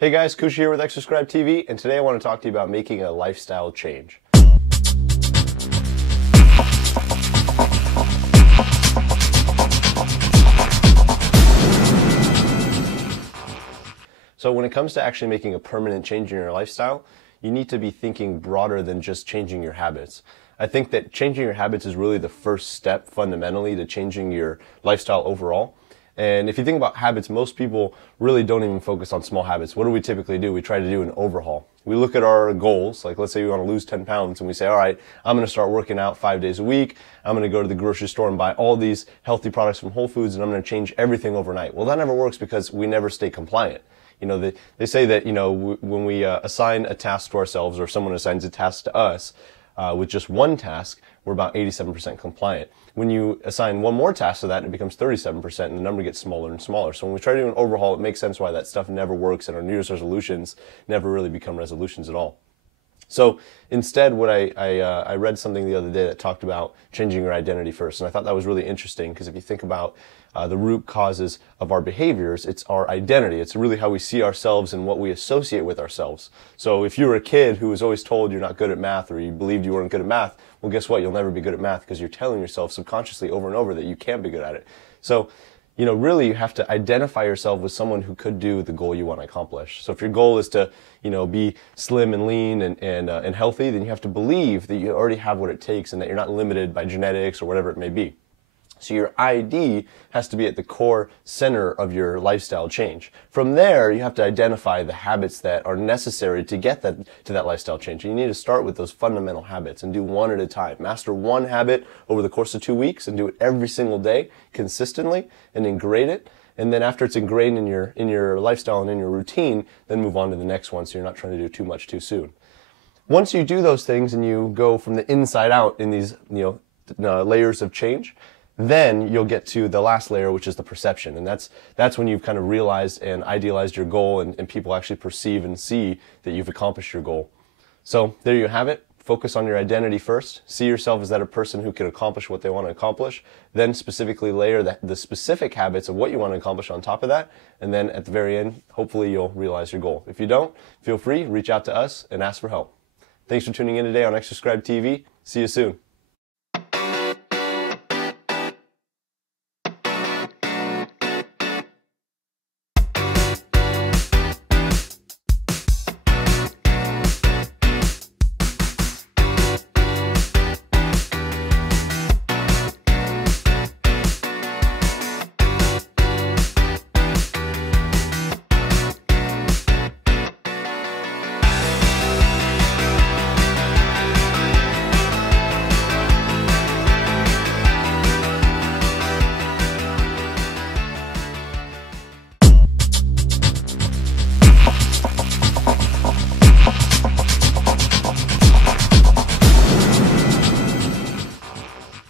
Hey guys, Kush here with Exerscribe TV, and today I want to talk to you about making a lifestyle change. So when it comes to actually making a permanent change in your lifestyle, you need to be thinking broader than just changing your habits. I think that changing your habits is really the first step fundamentally to changing your lifestyle overall. And if you think about habits, most people really don't even focus on small habits. What do we typically do? We try to do an overhaul. We look at our goals, like let's say we want to lose 10 pounds, and we say, all right, I'm going to start working out 5 days a week. I'm going to go to the grocery store and buy all these healthy products from Whole Foods, and I'm going to change everything overnight. Well, that never works because we never stay compliant. You know, they say that, you know, when we assign a task to ourselves or someone assigns a task to us, with just one task, we're about 87% compliant. When you assign one more task to that, it becomes 37%, and the number gets smaller and smaller. So when we try to do an overhaul, it makes sense why that stuff never works, and our New Year's resolutions never really become resolutions at all. So instead, what I read something the other day that talked about changing your identity first, and I thought that was really interesting because if you think about the root causes of our behaviors, it's our identity. It's really how we see ourselves and what we associate with ourselves. So if you were a kid who was always told you're not good at math or you believed you weren't good at math, well, guess what? You'll never be good at math because you're telling yourself subconsciously over and over that you can't be good at it. So, you know, really you have to identify yourself with someone who could do the goal you want to accomplish. So if your goal is to, you know, be slim and lean and healthy, then you have to believe that you already have what it takes and that you're not limited by genetics or whatever it may be. So your ID has to be at the core center of your lifestyle change. From there, you have to identify the habits that are necessary to get to that lifestyle change. And you need to start with those fundamental habits and do one at a time. Master one habit over the course of 2 weeks and do it every single day consistently and ingrain it. And then after it's ingrained in your lifestyle and in your routine, then move on to the next one so you're not trying to do too much too soon. Once you do those things and you go from the inside out in these layers of change, then you'll get to the last layer, which is the perception. And that's when you've kind of realized and idealized your goal and people actually perceive and see that you've accomplished your goal. So there you have it. Focus on your identity first. See yourself as that a person who can accomplish what they want to accomplish. Then specifically layer the specific habits of what you want to accomplish on top of that. And then at the very end, hopefully you'll realize your goal. If you don't, feel free, reach out to us and ask for help. Thanks for tuning in today on Exerscribe TV. See you soon.